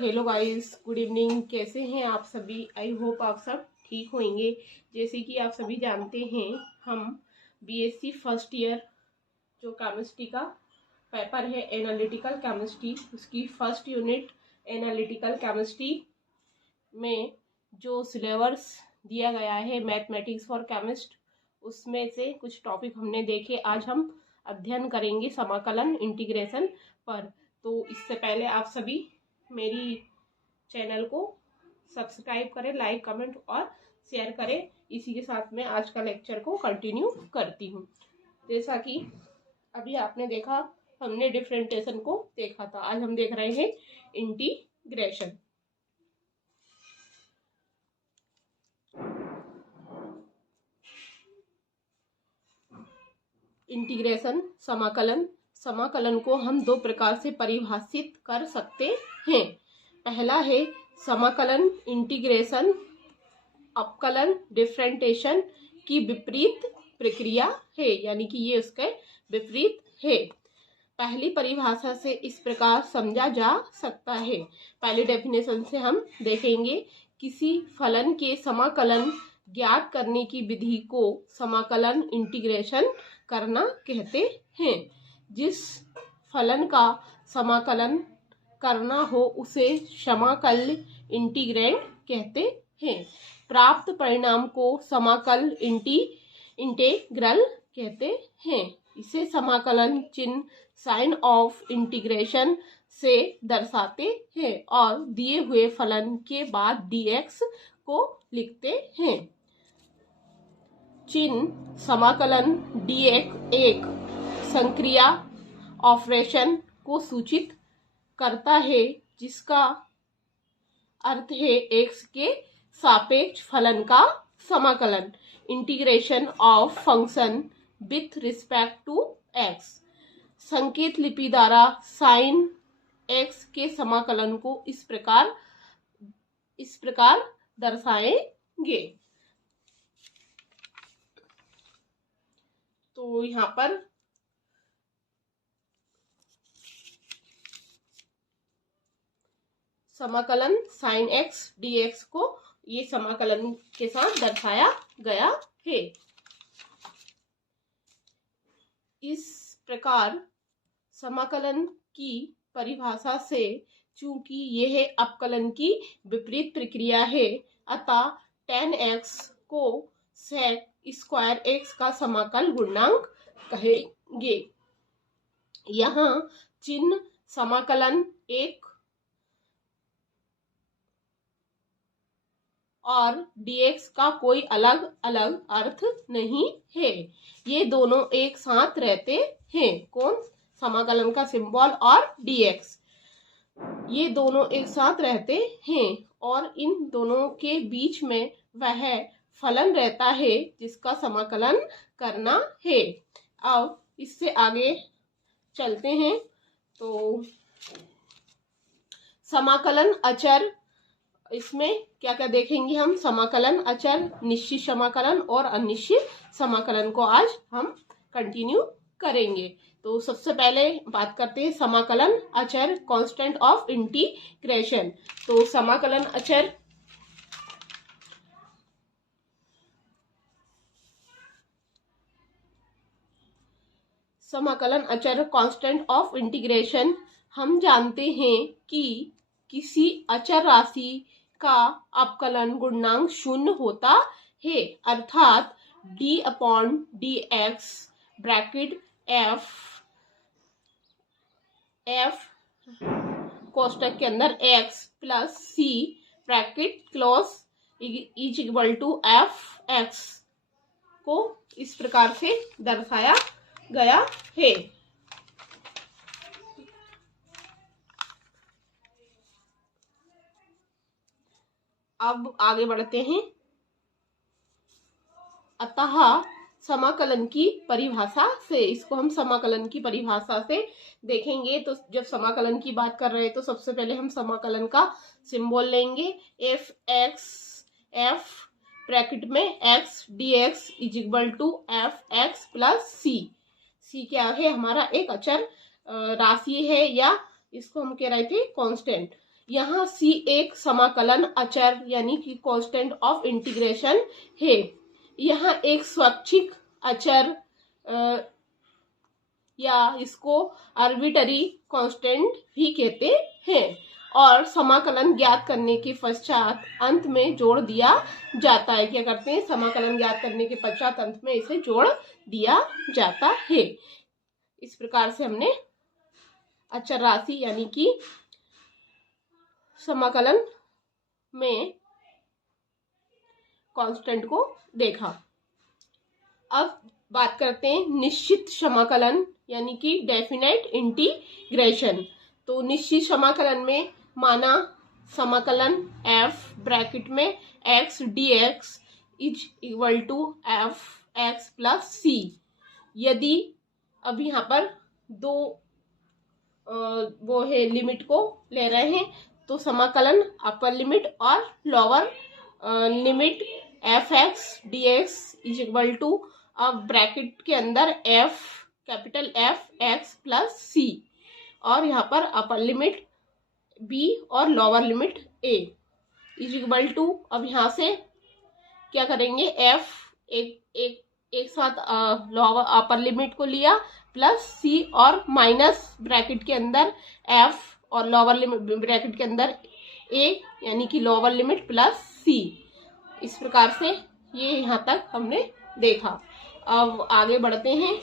Hello guys, good evening. कैसे हैं आप सभी? आई होप आप सब ठीक होंगे। जैसे कि आप सभी जानते हैं, हम बीएससी फर्स्ट ईयर जो केमिस्ट्री का पेपर है एनालिटिकल केमिस्ट्री, उसकी फर्स्ट यूनिट एनालिटिकल केमिस्ट्री में जो सिलेबस दिया गया है मैथमेटिक्स फॉर केमिस्ट, उसमें से कुछ टॉपिक हमने देखे। आज हम अध्ययन करेंगे समाकलन इंटीग्रेशन पर। तो इससे पहले आप सभी मेरी चैनल को सब्सक्राइब करें, लाइक कमेंट और शेयर करें। इसी के साथ में आज का लेक्चर को कंटिन्यू करती हूँ। जैसा कि अभी आपने देखा, हमने डिफरेंशिएशन को देखा था, आज हम देख रहे हैं इंटीग्रेशन। इंटीग्रेशन समाकलन को हम दो प्रकार से परिभाषित कर सकते हैं। पहला है समाकलन इंटीग्रेशन अपकलन डिफरेंशिएशन की विपरीत प्रक्रिया है, यानी कि ये उसके विपरीत है। पहली परिभाषा से इस प्रकार समझा जा सकता है। पहली डेफिनेशन से हम देखेंगे, किसी फलन के समाकलन ज्ञात करने की विधि को समाकलन इंटीग्रेशन करना कहते हैं। जिस फलन का समाकलन करना हो उसे समाकल इंटीग्रेंड कहते हैं। प्राप्त परिणाम को समाकल इंटीग्रल कहते हैं। इसे समाकलन चिन्ह साइन ऑफ इंटीग्रेशन से दर्शाते हैं और दिए हुए फलन के बाद dx को लिखते हैं। चिन्ह समाकलन dx एक संक्रिया ऑपरेशन को सूचित करता है, जिसका अर्थ है x के सापेक्ष फलन का समाकलन। Integration of function with respect to x। संकेत लिपि द्वारा साइन x के समाकलन को इस प्रकार दर्शाएंगे। तो यहाँ पर समाकलन साइन x dx को ये समाकलन के साथ दर्शाया गया है। इस प्रकार समाकलन की परिभाषा से, चूंकि यह अपकलन की विपरीत प्रक्रिया है, अतः tan x को sec स्क्वायर x का समाकल गुणांक कहेंगे। यहाँ चिन्ह समाकलन एक और dx का कोई अलग अलग अर्थ नहीं है, ये दोनों एक साथ रहते हैं। कौन? समाकलन का सिंबल और dx, ये दोनों एक साथ रहते हैं और इन दोनों के बीच में वह फलन रहता है जिसका समाकलन करना है। अब इससे आगे चलते हैं। तो समाकलन अचर, इसमें क्या क्या देखेंगे हम? समाकलन अचर, निश्चित समाकलन और अनिश्चित समाकलन को आज हम कंटिन्यू करेंगे। तो सबसे पहले बात करते हैं समाकलन अचर, कांस्टेंट ऑफ इंटीग्रेशन। तो समाकलन अचर कांस्टेंट ऑफ इंटीग्रेशन, हम जानते हैं कि किसी अचर राशि का अपकलन गुणांक शून्य होता है, अर्थात d/dx ब्रैकेट f कोष्टक के अंदर x plus c bracket close is equal to f(x) को इस प्रकार से दर्शाया गया है। अब आगे बढ़ते हैं। अतः समाकलन की परिभाषा से, इसको हम समाकलन की परिभाषा से देखेंगे। तो जब समाकलन की बात कर रहे हैं तो सबसे पहले हम समाकलन का सिंबल लेंगे, f ब्रैकेट में x dx is equal to f(x) plus c क्या है? हमारा एक अचर राशि है, या इसको हम कह रहे थे कांस्टेंट। यहाँ सी एक समाकलन अचर यानी कि कांस्टेंट ऑफ इंटीग्रेशन है। यहाँ एक स्वैच्छिक अचर या इसको आर्बिट्ररी कांस्टेंट भी कहते हैं और समाकलन ज्ञात करने के पश्चात अंत में जोड़ दिया जाता है। क्या करते हैं? समाकलन ज्ञात करने के पश्चात अंत में इसे जोड़ दिया जाता है। इस प्रकार से हमने अचर राशि यानी कि समाकलन में कांस्टेंट को देखा। अब बात करते हैं निश्चित समाकलन यानी कि डेफिनेट इंटीग्रेशन। तो निश्चित समाकलन में माना समाकलन f ब्रैकेट में x dx is equal to F X plus C. यदि अब यहाँ पर दो वो है लिमिट को ले रहे हैं तो समाकलन अपर लिमिट और lower limit F X D X is equal to अब ब्रैकेट के अंदर F capital F X plus C और यहाँ पर अपर लिमिट बी और lower limit A is equal to अब यहाँ से क्या करेंगे एफ एक साथ लोअर अपर लिमिट को लिया प्लस सी और माइनस ब्रैकेट के अंदर एफ और लोअर लिमिट ब्रैकेट के अंदर ए यानी कि लोअर लिमिट प्लस सी। इस प्रकार से ये यहाँ तक हमने देखा। अब आगे बढ़ते हैं।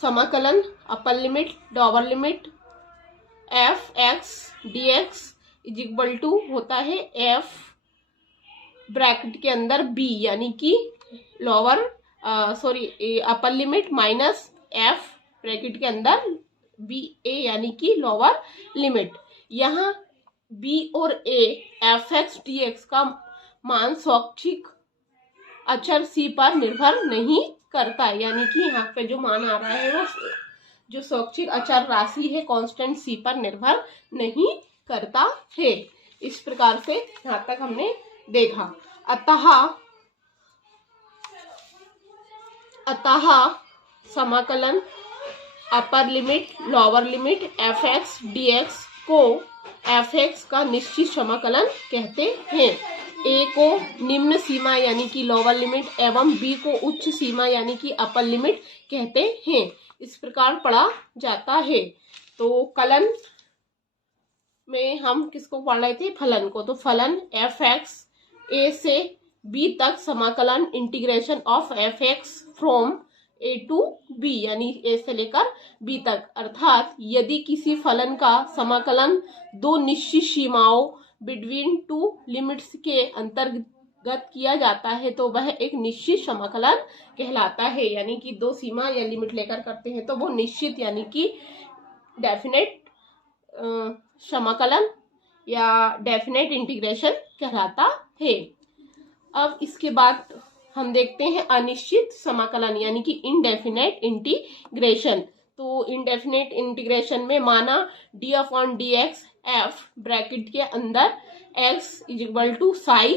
समाकलन upper limit lower limit F X D X is equal to होता है एफ ब्रैकेट के अंदर बी यानी कि lower upper limit minus F bracket के अंदर बी ए यानी कि लोअर लिमिट। यहाँ बी और A F X D x का मान स्वैच्छिक अचर सी पर निर्भर नहीं करता है यानी कि यहाँ पे जो मान आ रहा है वो जो स्वैच्छिक अचर राशि है कांस्टेंट सी पर निर्भर नहीं करता है। इस प्रकार से यहाँ तक हमने देखा। अतः समाकलन upper limit lower limit F X D x को एफ एक्स का निश्चित समाकलन कहते हैं। ए को निम्न सीमा यानी कि लोअर लिमिट एवं बी को उच्च सीमा यानी कि अपर लिमिट कहते हैं। इस प्रकार पढ़ा जाता है। तो कलन में हम किसको पढ़ रहे थे? फलन को। तो फलन एफ एक्स ए से बी तक समाकलन integration of F X from A to B यानी ए से लेकर बी तक। अर्थात यदि किसी फलन का समाकलन दो निश्चित सीमाओं बिटवीन टू लिमिट्स के अंतर्गत किया जाता है तो वह एक निश्चित समाकलन कहलाता है। यानी कि दो सीमा या लिमिट लेकर करते हैं तो वो निश्चित यानी कि डेफिनेट समाकलन या डेफिनेट इंटीग्रेशन कहलाता है। अब इसके बाद हम देखते हैं अनिश्चित समाकलन यानी कि इनडेफिनेट इंटीग्रेशन। तो इनडेफिनेट इंटीग्रेशन में माना D upon D X F bracket के अंदर X is equal to psi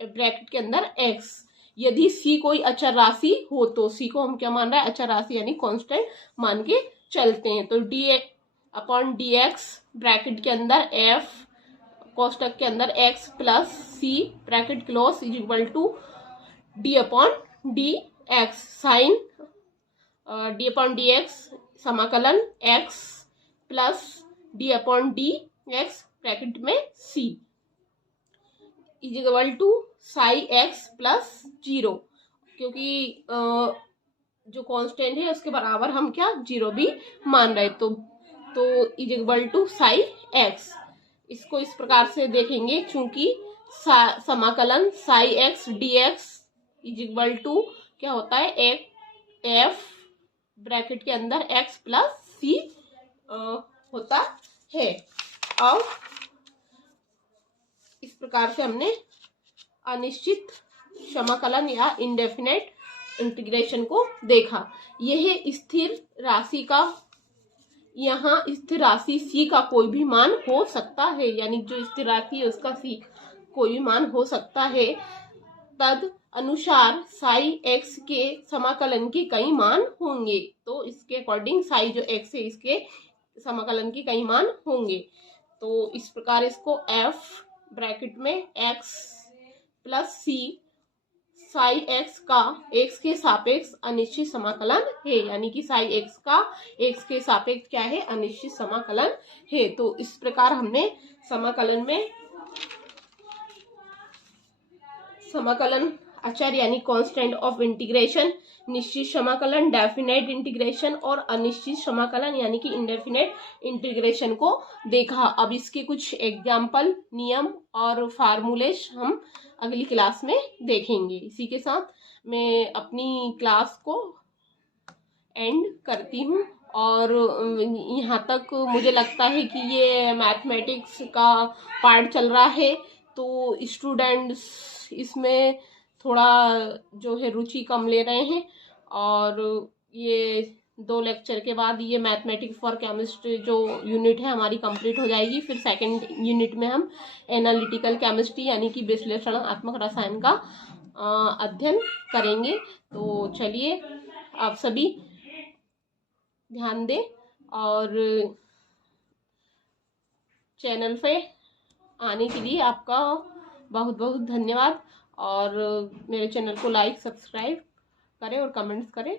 bracket के अंदर एक्स। यदि सी कोई अचर राशि हो तो सी को हम क्या मान रहे हैं? अचर राशि यानी कांस्टेंट मान के चलते हैं। तो D upon D X bracket के अंदर एफ कोष्टक के अंदर X plus C bracket close is equal to D upon D X sign D upon D X समाकलन X plus D upon D X bracket में C is equal to psi X plus 0 क्योंकि जो constant है उसके बराबर हम क्या 0 भी मान रहे तो is equal to psi X. इसको इस प्रकार से देखेंगे चूंकि समाकलन psi X D X is equal to क्या होता है एक एफ ब्रैकेट के अंदर एक्स प्लस सी होता है। और इस प्रकार से हमने अनिश्चित समाकलन या इंडेफिनेट इंटीग्रेशन को देखा। यह स्थिर राशि का यहाँ स्थिर राशि सी का कोई भी मान हो सकता है यानी जो स्थिर राशि है उसका सी कोई भी मान हो सकता है। तद अनुसार साई एक्स के समाकलन के कई मान होंगे। तो इसके अकॉर्डिंग साई जो एक्स है इसके समाकलन के कई मान होंगे। तो इस प्रकार इसको एफ ब्रैकेट में एक्स प्लस सी साई एक्स का एक्स के सापेक्ष अनिश्चित समाकलन है, यानी कि साई एक्स का एक्स के सापेक्ष क्या है, अनिश्चित समाकलन है। तो इस प्रकार हमने समाकलन में समाकलन अचर यानी कांस्टेंट ऑफ इंटीग्रेशन, निश्चित समाकलन डेफिनेट इंटीग्रेशन और अनिश्चित समाकलन यानी कि इंडेफिनेट इंटीग्रेशन को देखा। अब इसके कुछ एग्जाम्पल, नियम और फार्मूलेस हम अगली क्लास में देखेंगे। इसी के साथ मैं अपनी क्लास को एंड करती हूँ। और यहाँ तक मुझे लगता है कि ये मैथमेटिक्स का पार्ट चल रहा है, तो स्टूडेंट्स इसमें थोड़ा जो है रुचि कम ले रहे हैं। और ये 2 लेक्चर के बाद ये मैथमेटिक्स फॉर केमिस्ट्री जो यूनिट है हमारी कंप्लीट हो जाएगी। फिर सेकंड यूनिट में हम एनालिटिकल केमिस्ट्री यानी कि विश्लेषणात्मक रसायन का अध्ययन करेंगे। तो चलिए आप सभी ध्यान दें और चैनल पे आने के लिए आपका बहुत बहुत धन्यवाद। और मेरे चैनल को लाइक, सब्सक्राइब करें और कमेंट्स करें।